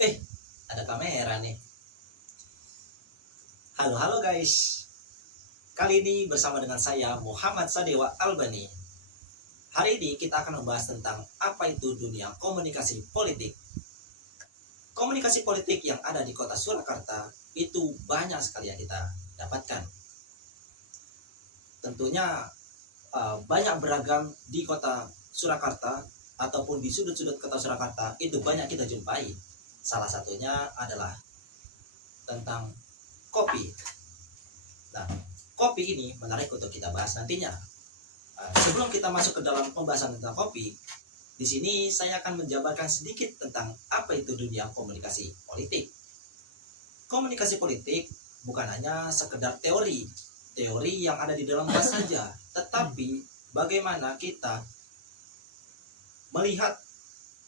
Eh, ada kamera nih. Halo guys. Kali ini bersama dengan saya Muhammad Sadewa Albani. Hari ini kita akan membahas tentang apa itu dunia komunikasi politik. Komunikasi politik yang ada di kota Surakarta itu banyak sekali yang kita dapatkan. Tentunya banyak beragam di kota Surakarta ataupun di sudut-sudut kota Surakarta itu banyak kita jumpai. Salah satunya adalah tentang kopi. Nah, kopi ini menarik untuk kita bahas nantinya. Sebelum kita masuk ke dalam pembahasan tentang kopi, di sini saya akan menjabarkan sedikit tentang apa itu dunia komunikasi politik. Komunikasi politik bukan hanya sekedar teori yang ada di dalam kelas saja, tetapi bagaimana kita melihat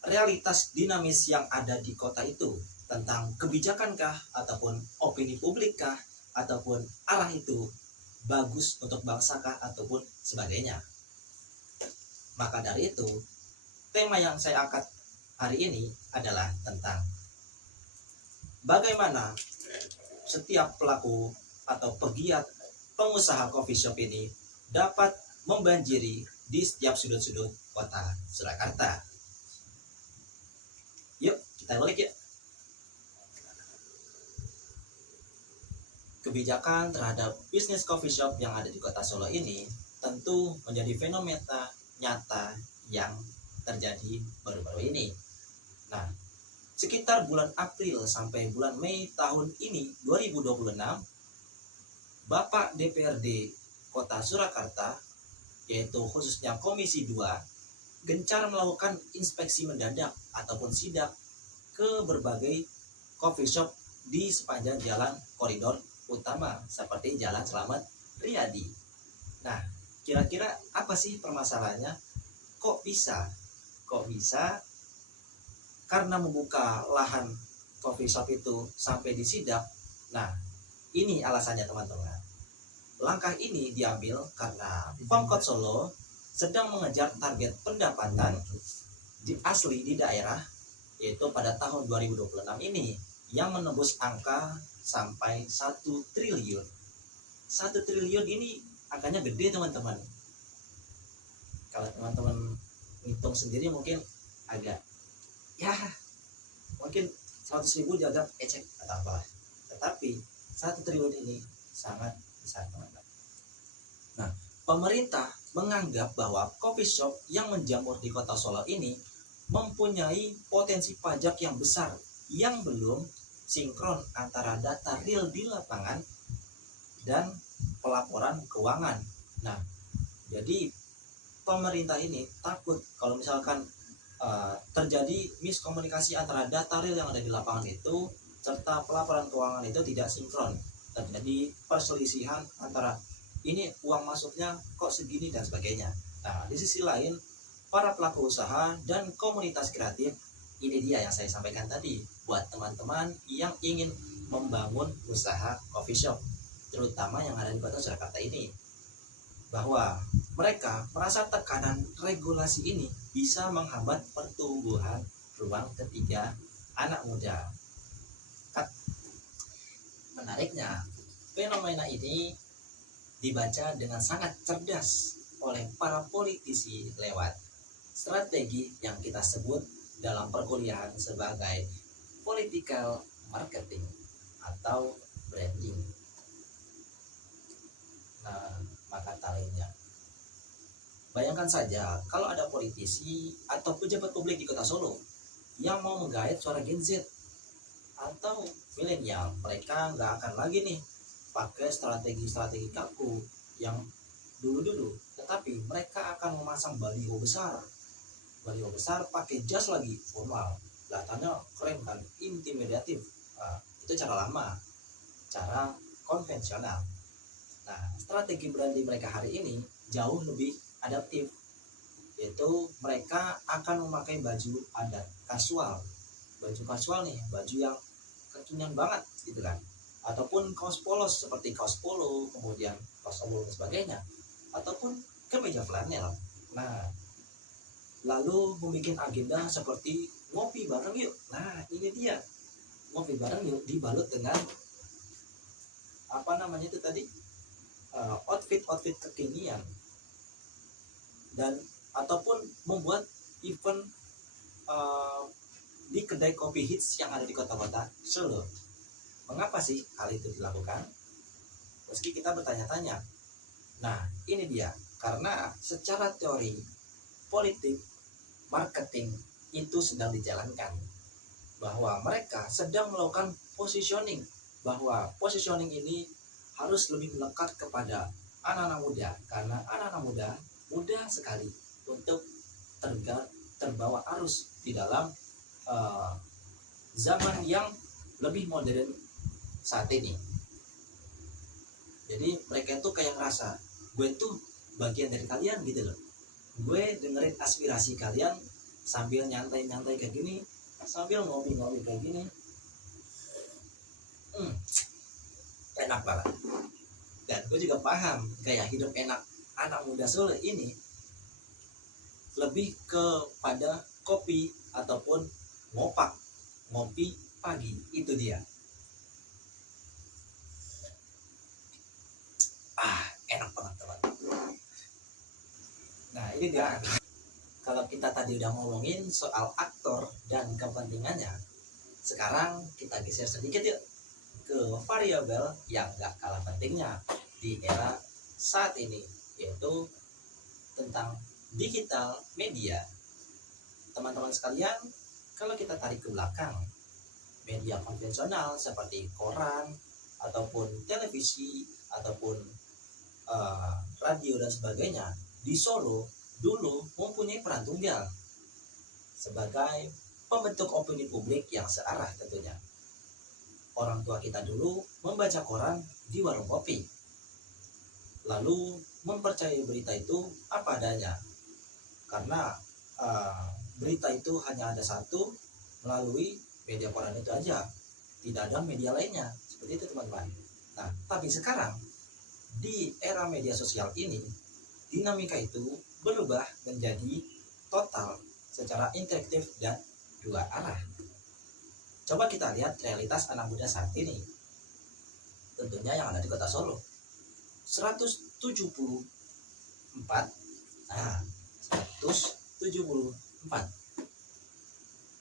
realitas dinamis yang ada di kota itu, tentang kebijakankah ataupun opini publikkah ataupun arah itu bagus untuk bangsakah ataupun sebagainya. Maka dari itu, tema yang saya angkat hari ini adalah tentang bagaimana setiap pelaku atau pegiat pengusaha coffee shop ini dapat membanjiri di setiap sudut-sudut kota Surakarta. Yuk, kita balik yuk. Kebijakan terhadap bisnis coffee shop yang ada di kota Solo ini tentu menjadi fenomena nyata yang terjadi baru-baru ini. Nah, sekitar bulan April sampai bulan Mei tahun ini 2026, Bapak DPRD Kota Surakarta, yaitu khususnya Komisi 2, gencar melakukan inspeksi mendadak ataupun sidak ke berbagai coffee shop di sepanjang jalan koridor utama seperti Jalan Slamet Riyadi. Nah, kira-kira apa sih permasalahannya? Kok bisa karena membuka lahan coffee shop itu sampai disidak? Nah, ini alasannya teman-teman. Langkah ini diambil karena Pemkot Solo sedang mengejar target pendapatan asli di daerah, yaitu pada tahun 2026 ini yang menembus angka sampai 1 triliun. 1 triliun ini angkanya gede teman-teman. Kalau teman-teman hitung sendiri mungkin agak mungkin 100.000 dianggap ecek atau apa. Tetapi 1 triliun ini sangat besar teman-teman. Nah, pemerintah menganggap bahwa coffee shop yang menjamur di kota Solo ini mempunyai potensi pajak yang besar yang belum sinkron antara data real di lapangan dan pelaporan keuangan. Nah, jadi pemerintah ini takut kalau misalkan terjadi miskomunikasi antara data real yang ada di lapangan itu serta pelaporan keuangan itu tidak sinkron, terjadi perselisihan antara ini uang masuknya kok segini dan sebagainya. Nah, di sisi lain para pelaku usaha dan komunitas kreatif, ini dia yang saya sampaikan tadi buat teman-teman yang ingin membangun usaha coffee shop, terutama yang ada di kota Surakarta ini, bahwa mereka merasa tekanan regulasi ini bisa menghambat pertumbuhan ruang ketiga anak muda. Menariknya, fenomena ini dibaca dengan sangat cerdas oleh para politisi lewat strategi yang kita sebut dalam perkuliahan sebagai political marketing atau branding. Nah, maka lainnya, bayangkan saja kalau ada politisi atau pejabat publik di kota Solo yang mau menggait suara Gen Z atau milenial, mereka nggak akan lagi nih pakai strategi kaku yang dulu-dulu, tetapi mereka akan memasang baliho besar pakai jas lagi formal, kelihatannya keren kan, intimidatif. Itu cara lama, cara konvensional. Nah, strategi branding mereka hari ini jauh lebih adaptif, yaitu mereka akan memakai baju adat baju kasual nih, baju yang kekinian banget gitu kan, ataupun kaos polos seperti kaos polo, kemudian kaos oblong dan sebagainya, ataupun kemeja flanel. Nah, lalu membuat agenda seperti ngopi bareng yuk. Nah, ini dia. ngopi bareng dibalut dengan apa namanya itu tadi, outfit kekinian, dan ataupun membuat event di kedai kopi hits yang ada di kota-kota Solo. Mengapa sih hal itu dilakukan? Meski kita bertanya-tanya. Nah, ini dia. Karena secara teori politik marketing itu sedang dijalankan, bahwa mereka sedang melakukan positioning, bahwa positioning ini harus lebih melekat kepada anak-anak muda, karena anak-anak muda mudah sekali untuk terbawa arus di dalam zaman yang lebih modern saat ini. Jadi mereka itu kayak ngerasa gue tuh bagian dari kalian gitu loh, gue dengerin aspirasi kalian sambil nyantai-nyantai kayak gini, sambil ngopi-ngopi kayak gini, enak banget. Dan gue juga paham gaya hidup enak anak muda Solo ini lebih kepada kopi ataupun ngopi pagi, itu dia. Enak banget teman. Nah ini dia. Kalau kita tadi udah ngomongin soal aktor dan kepentingannya, sekarang kita geser sedikit yuk ke variabel yang gak kalah pentingnya di era saat ini, yaitu tentang digital media. Teman-teman sekalian, kalau kita tarik ke belakang, media konvensional seperti koran ataupun televisi ataupun radio dan sebagainya di Solo dulu mempunyai peran tunggal sebagai pembentuk opini publik yang searah tentunya. Orang tua kita dulu membaca koran di warung kopi, lalu mempercayai berita itu apa adanya, karena berita itu hanya ada satu melalui media koran itu aja, tidak ada media lainnya, seperti itu teman-teman. Nah, tapi sekarang di era media sosial ini, dinamika itu berubah menjadi total secara interaktif dan dua arah. Coba kita lihat realitas anak muda saat ini, tentunya yang ada di kota Solo. 174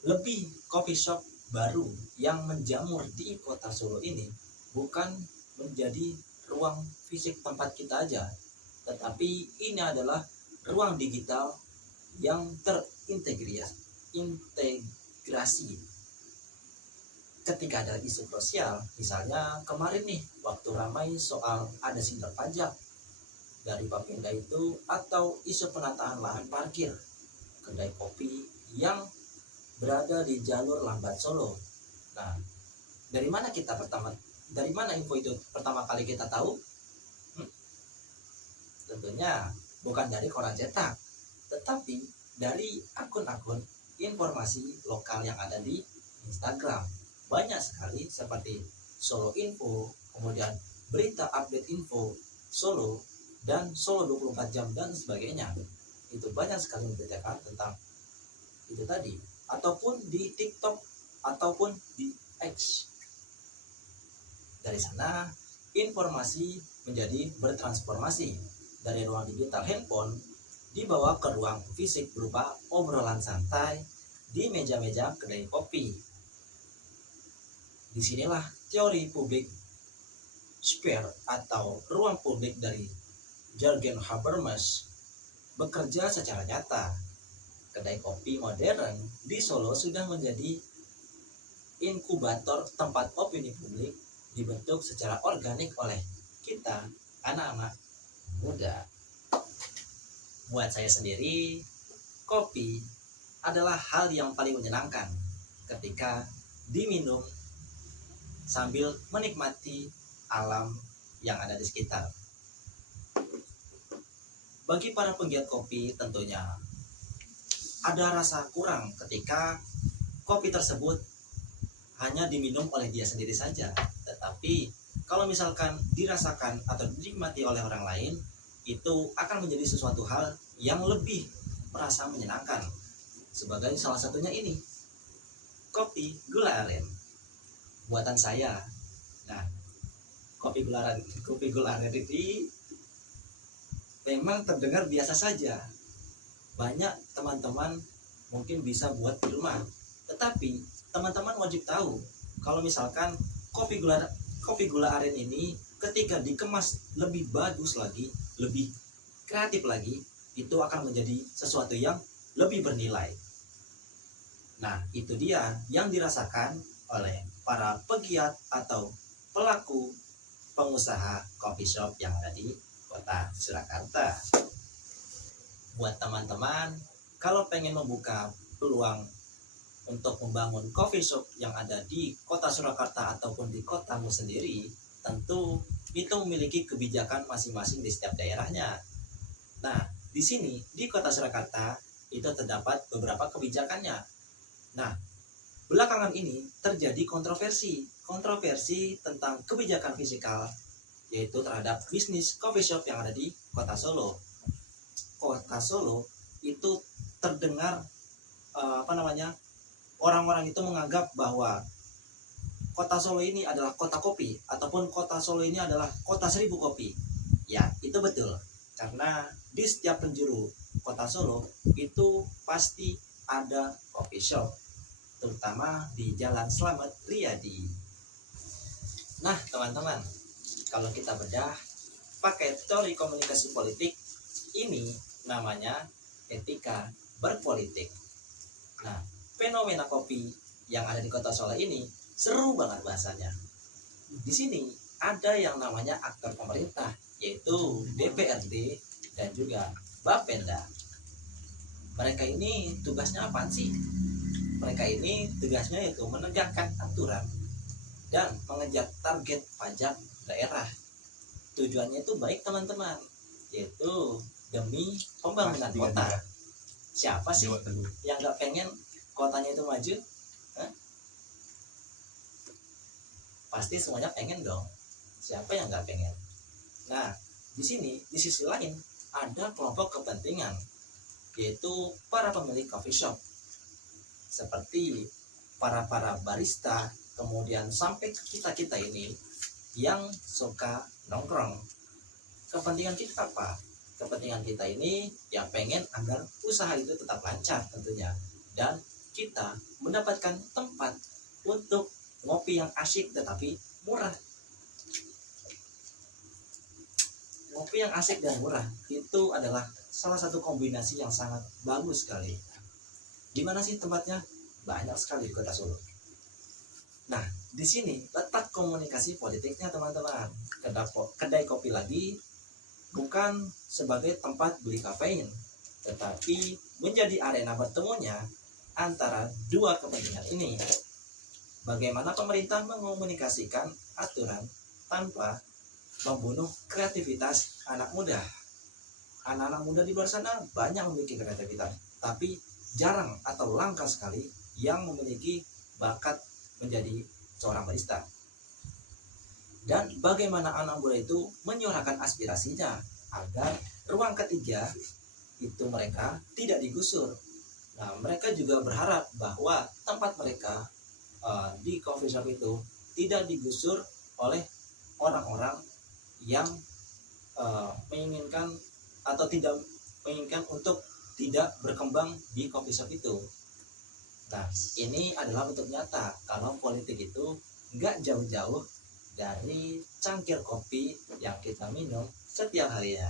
lebih coffee shop baru yang menjamur di kota Solo ini bukan menjadi ruang fisik tempat kita aja, tetapi ini adalah ruang digital yang terintegrasi. Ketika ada isu krusial, misalnya kemarin nih waktu ramai soal ada sidak pajak dari Bapenda itu, atau isu penataan lahan parkir kedai kopi yang berada di jalur lambat Solo. Nah, dari mana info itu pertama kali kita tahu? Tentunya bukan dari koran cetak, tetapi dari akun-akun informasi lokal yang ada di Instagram. Banyak sekali seperti Solo Info, kemudian berita update info Solo, dan Solo 24 jam dan sebagainya. Itu banyak sekali memberitakan tentang itu tadi, ataupun di TikTok ataupun di X. Dari sana informasi menjadi bertransformasi dari ruang digital handphone dibawa ke ruang fisik berupa obrolan santai di meja-meja kedai kopi. Disinilah teori public sphere atau ruang publik dari Jürgen Habermas bekerja secara nyata. Kedai kopi modern di Solo sudah menjadi inkubator tempat opini publik dibentuk secara organik oleh kita anak-anak muda. Buat saya sendiri, kopi adalah hal yang paling menyenangkan ketika diminum sambil menikmati alam yang ada di sekitar. Bagi para penggiat kopi tentunya ada rasa kurang ketika kopi tersebut hanya diminum oleh dia sendiri saja. Tetapi kalau misalkan dirasakan atau dinikmati oleh orang lain, itu akan menjadi sesuatu hal yang lebih merasa menyenangkan. Sebagai salah satunya ini, kopi gula aren. buatan saya. Nah, kopi gula aren ini memang terdengar biasa saja. Banyak teman-teman mungkin bisa buat di rumah. Tetapi teman-teman wajib tahu kalau misalkan kopi gula aren ini ketika dikemas lebih bagus lagi, lebih kreatif lagi, itu akan menjadi sesuatu yang lebih bernilai. Nah, itu dia yang dirasakan oleh para pegiat atau pelaku pengusaha coffee shop yang ada di kota Surakarta. Buat teman-teman, kalau pengen membuka peluang untuk membangun coffee shop yang ada di kota Surakarta ataupun di kotamu sendiri, tentu itu memiliki kebijakan masing-masing di setiap daerahnya. Nah, di sini di kota Surakarta itu terdapat beberapa kebijakannya. Nah, belakangan ini terjadi kontroversi tentang kebijakan fiskal, yaitu terhadap bisnis coffee shop yang ada di kota Solo. Kota Solo itu terdengar orang-orang itu menganggap bahwa kota Solo ini adalah kota kopi, ataupun kota Solo ini adalah kota 1000 kopi. Ya, itu betul. Karena di setiap penjuru kota Solo itu pasti ada coffee shop, terutama di Jalan Slamet Riyadi. Nah, teman-teman, kalau kita bedah pakai teori komunikasi politik, ini namanya etika berpolitik. Nah, fenomena kopi yang ada di kota Solo ini seru banget bahasanya. Di sini ada yang namanya aktor pemerintah, yaitu DPRD dan juga Bapenda. Mereka ini tugasnya apa sih? Mereka ini tugasnya yaitu menegakkan aturan dan mengejar target pajak daerah. Tujuannya itu baik, teman-teman, yaitu demi pembangunan kota. Siapa sih yang nggak pengen kotanya itu maju? Pasti semuanya pengen dong. Siapa yang nggak pengen? Nah, di sini di sisi lain ada kelompok kepentingan, yaitu para pemilik coffee shop, seperti para barista, kemudian sampai ke kita ini yang suka nongkrong. Kepentingan kita apa? Kepentingan kita ini yang pengen agar usaha itu tetap lancar tentunya, dan kita mendapatkan tempat untuk ngopi yang asyik tetapi murah. Kopi yang asik dan murah itu adalah salah satu kombinasi yang sangat bagus sekali. Di mana sih tempatnya? Banyak sekali di kota Solo. Nah, di sini letak komunikasi politiknya, teman-teman. Kedai kopi lagi bukan sebagai tempat beli kafein, tetapi menjadi arena bertemunya antara dua kepentingan ini. Bagaimana pemerintah mengomunikasikan aturan tanpa membunuh kreativitas anak muda. Anak-anak muda di luar sana banyak memiliki kreativitas, tapi jarang atau langka sekali yang memiliki bakat menjadi seorang barista. Dan bagaimana anak muda itu menyuarakan aspirasinya agar ruang ketiga itu mereka tidak digusur. Nah, mereka juga berharap bahwa tempat mereka di coffee shop itu tidak digusur oleh orang-orang yang menginginkan atau tidak menginginkan untuk tidak berkembang di coffee shop itu. Nah, ini adalah bentuk nyata kalau politik itu nggak jauh-jauh dari cangkir kopi yang kita minum setiap harinya.